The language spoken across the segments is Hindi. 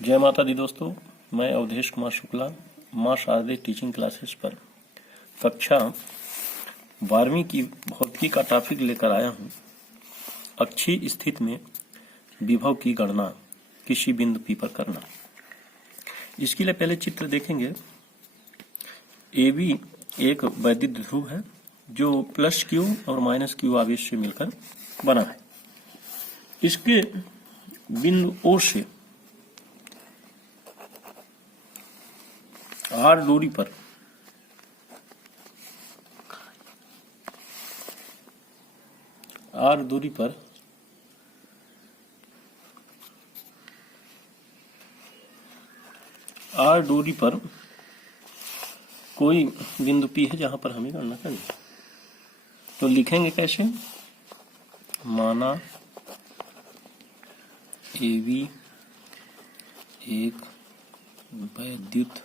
जय माता दी दोस्तों, मैं अवधेश कुमार शुक्ला माँ शारदे टीचिंग क्लासेस पर कक्षा 12वीं की भौतिकी का टॉपिक लेकर आया हूँ। अक्षीय स्थिति में विभव की गणना किसी बिंदु P पर करना। इसके लिए पहले चित्र देखेंगे। AB एक वैद्युत ध्रुव है जो +Q और -Q आवेश से मिलकर बना है। इसके बिंदु O से R दूरी पर कोई बिंदु P है जहां पर हमें गणना करनी है। तो लिखेंगे कैसे? माना AB एक वैद्युत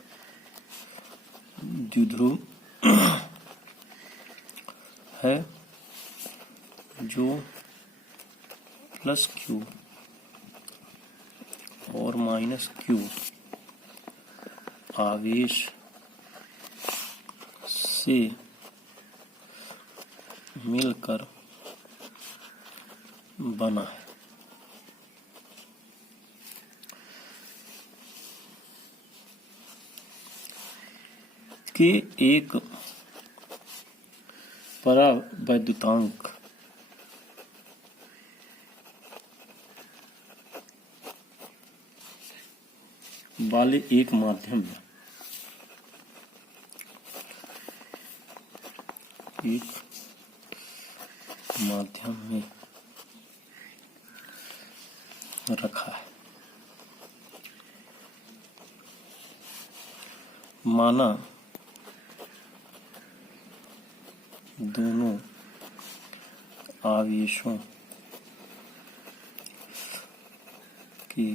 द्विध्रुव है जो +Q और -Q आवेश से मिलकर बना है। के एक परावैद्युतांक वाले एक माध्यम में रखा है। माना दोनों आवेशों के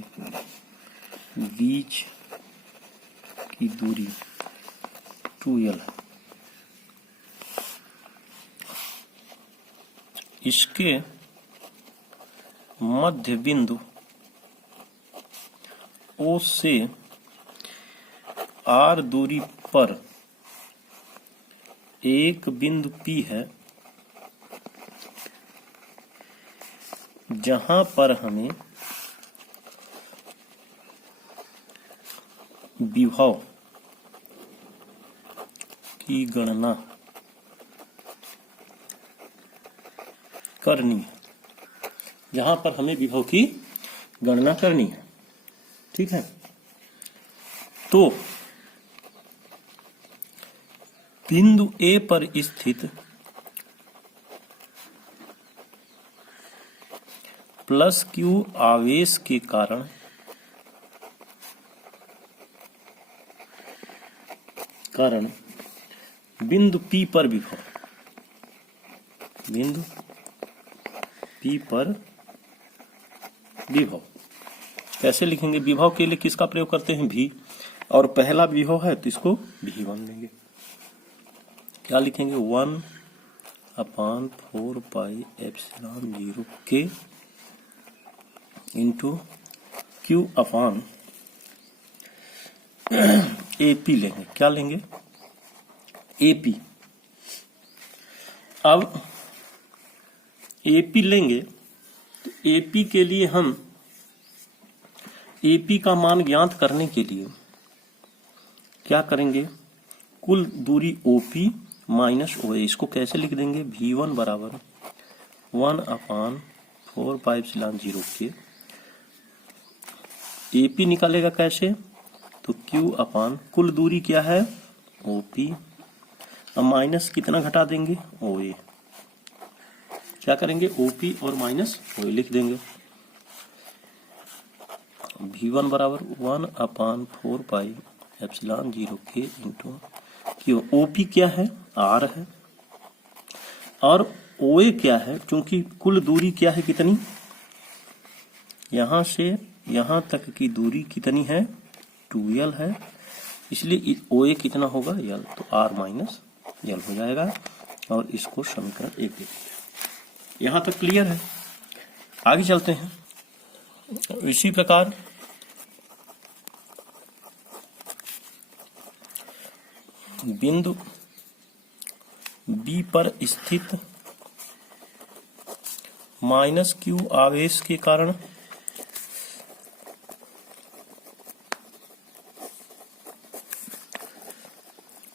बीच की दूरी 2L है। इसके मध्य बिंदु O से R दूरी पर एक बिंदु P है जहां पर हमें विभव की गणना करनी है। ठीक है। तो बिंदु A पर स्थित +Q आवेश के कारण बिंदु P पर विभव कैसे लिखेंगे? विभव के लिए किसका प्रयोग करते हैं? V। और पहला विभव है तो इसको V1 लेंगे। क्या लिखेंगे? 1/4πε0 K इंटू Q अपान AP लेंगे। क्या लेंगे? AP। अब AP लेंगे तो AP के लिए हम AP का मान ज्ञात करने के लिए क्या करेंगे? कुल दूरी OP माइनस OA। इसको कैसे लिख देंगे? V1 बराबर 1/4πε0 K। AP निकालेगा कैसे? तो Q अपान कुल दूरी क्या है? OP। अब माइनस कितना घटा देंगे? OA। क्या करेंगे? OP और माइनस OA लिख देंगे। V1 बराबर 1/4πε0 K इंटू Q। OP क्या है? R है। और OA क्या है? क्योंकि कुल दूरी क्या है? कितनी? यहां से यहां तक की दूरी कितनी है? 2L है। इसलिए OA कितना होगा? L। तो R माइनस L हो जाएगा और इसको समीकरण 1 दे दीजिए। यहां तक क्लियर है। आगे चलते हैं। इसी प्रकार बिंदु बी पर स्थित माइनस क्यू आवेश के कारण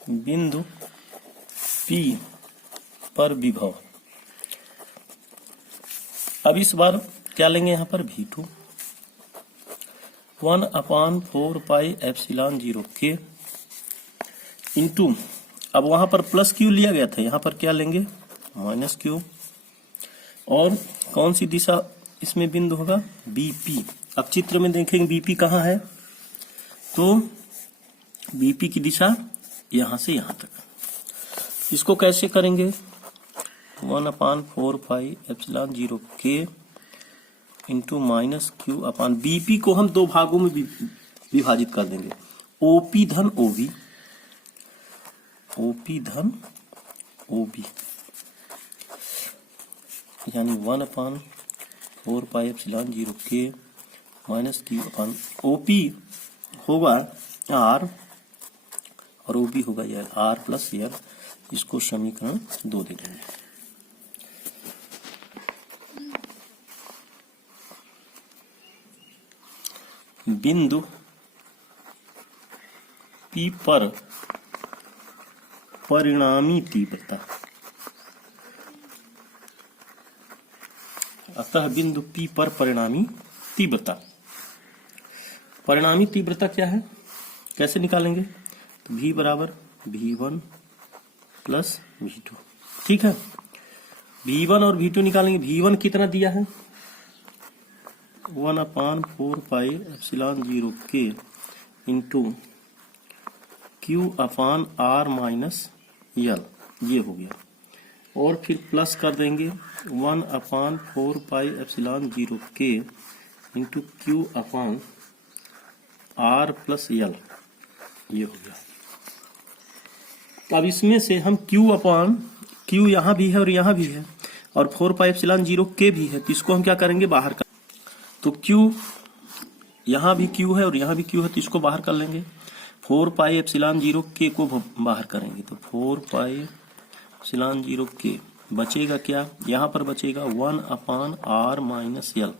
बिंदु पी पर विभव। अब इस बार क्या लेंगे यहाँ पर V2 1/4πε0 के इंटू, अब वहां पर प्लस क्यू लिया गया था, यहां पर क्या लेंगे माइनस क्यू, और कौन सी दिशा इसमें बिंदु होगा BP। अब चित्र में देखेंगे BP कहाँ है, तो BP की दिशा यहां से यहां तक। इसको कैसे करेंगे 1/4πε0 के इंटू माइनस क्यू अपान BP को हम दो भागों में विभाजित कर देंगे, OP धन OB, OP धन OB, यानी 1/4πε0 के माइनस क्यू अपान OP होगा R और OB होगा यार R प्लस यार, इसको समीकरण 2 दे देंगे। बिंदु P पर परिणामी तीव्रता, अतः बिंदु P पर परिणामी तीव्रता, परिणामी तीव्रता क्या है, कैसे निकालेंगे, तो V बराबर V1 प्लस V2, ठीक है। V1 और V2 निकालेंगे, V1 कितना दिया है 1/4πε0 के इंटू Q अपान R माइनस L, ये हो गया, और फिर प्लस कर देंगे 1/4πε0 के इंटू Q अपान R प्लस L, ये हो गया। अब इसमें से हम Q यहाँ भी है और यहाँ भी है, और 4πε0 के भी है, तो इसको हम क्या करेंगे बाहर कर, तो Q यहाँ भी Q है और यहाँ भी Q है, तो इसको बाहर कर लेंगे। 4πε0 के को बाहर करेंगे तो 4πε0 के बचेगा क्या, यहाँ पर बचेगा 1/R माइनस L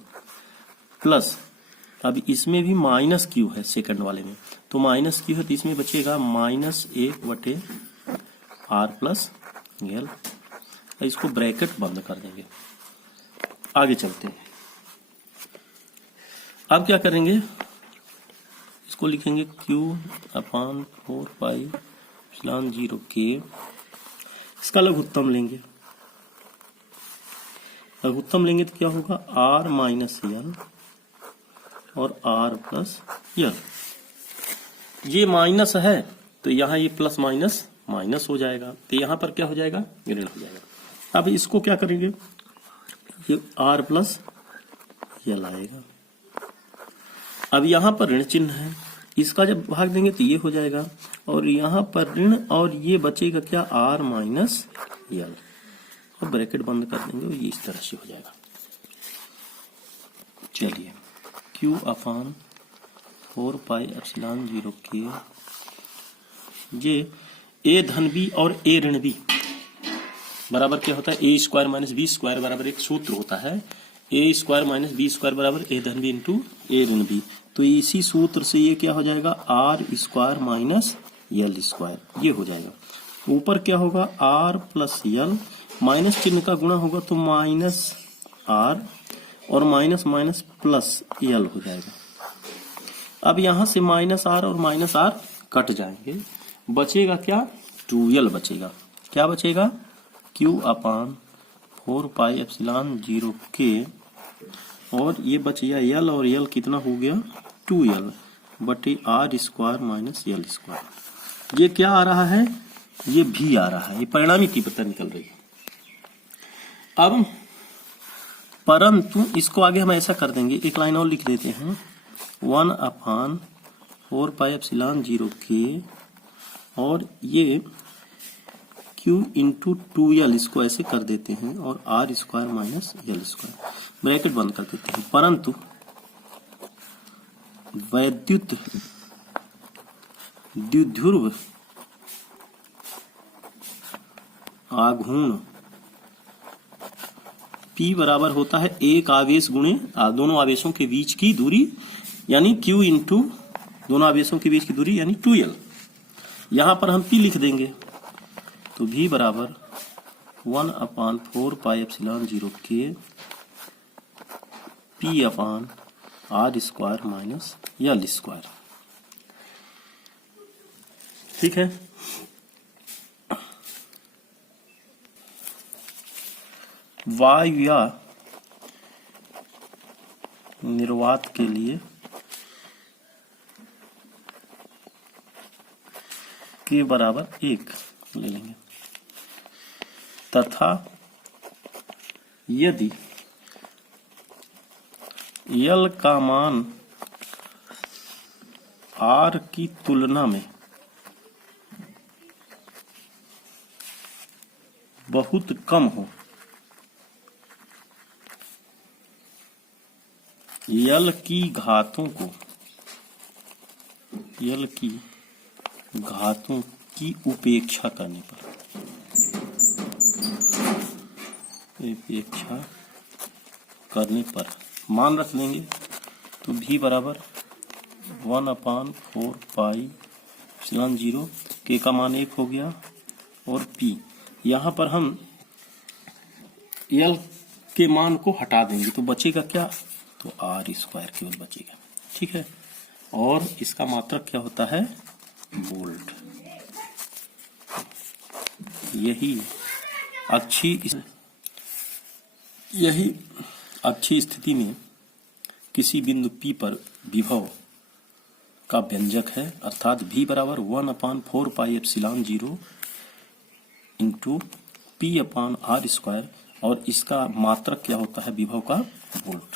प्लस, अब इसमें भी माइनस क्यू है सेकंड वाले में, तो माइनस क्यू है, तो इसमें बचेगा -1/R प्लस L, इसको ब्रैकेट बंद कर देंगे। आगे चलते हैं, अब क्या करेंगे, इसको लिखेंगे Q/4πε0 के, इसका लघुत्तम लेंगे, लघुत्तम लेंगे तो क्या होगा R माइनस L और R प्लस L, ये माइनस है तो यहाँ ये प्लस माइनस माइनस हो जाएगा, तो यहाँ पर क्या हो जाएगा ऋण हो जाएगा। अब इसको क्या करेंगे, ये R प्लस L आएगा, अब यहाँ पर ऋण चिन्ह है, इसका जब भाग देंगे तो ये हो जाएगा, और यहाँ पर ऋण, और ये बचेगा क्या R माइनस L, और ब्रैकेट बंद कर देंगे और ये इस तरह से हो जाएगा। चलिए Q/4πε0 के, ये A धन B और A ऋण B बराबर क्या होता है, A square minus B square बराबर एक सूत्र होता है, A square minus B square बराबर A धन B इंटू A ऋण B, तो इसी सूत्र से ये क्या हो जाएगा R square minus L square, ये हो जाएगा। ऊपर क्या होगा R प्लस L, माइनस चिन्ह का गुणा होगा तो माइनस R और माइनस माइनस प्लस L हो जाएगा। अब यहां से माइनस R और माइनस R कट जाएंगे, बचेगा क्या 2L बचेगा, क्या बचेगा Q/4πε0 के, और ये बच गया L, और L कितना हो गया 2L बटे R square minus L square. ये क्या आ रहा है, ये भी आ रहा है, ये परिणामी तीव्रता निकल रही है। अब परंतु इसको आगे हम ऐसा कर देंगे, एक लाइन और लिख देते हैं 1/4πε0 के, और ये Q इंटू 2L इसको ऐसे कर देते हैं, और R square minus L square bracket बंद कर देते हैं, परंतु वैद्युत द्विध्रुव आघूर्ण P बराबर होता है एक आवेश गुणे दोनों आवेशों के बीच की दूरी यानी Q इंटू दोनों आवेशों के बीच की दूरी यानी 2L। यहां पर हम P लिख देंगे तो V बराबर 1/4πε0 के P/r² माइनस L²। ठीक है। वायु या निर्वात के लिए K बराबर 1 ले लेंगे तथा यदि L का मान R की तुलना में बहुत कम हो, L की घातों की उपेक्षा करने पर मान रख लेंगे तो V बराबर 1/4πε0 K का मान 1 हो गया और P यहाँ पर हम L के मान को हटा देंगे तो बचेगा क्या, तो R² केवल बचेगा। ठीक है। और इसका मात्रक क्या होता है, वोल्ट। यही अक्षीय स्थिति में किसी बिंदु P पर विभव का व्यंजक है अर्थात V बराबर 1/4πε0 इंटू P/r²। और इसका मात्रक क्या होता है, विभव का वोल्ट।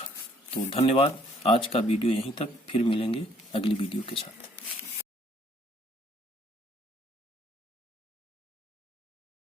तो धन्यवाद। आज का वीडियो यहीं तक, फिर मिलेंगे अगली वीडियो के साथ।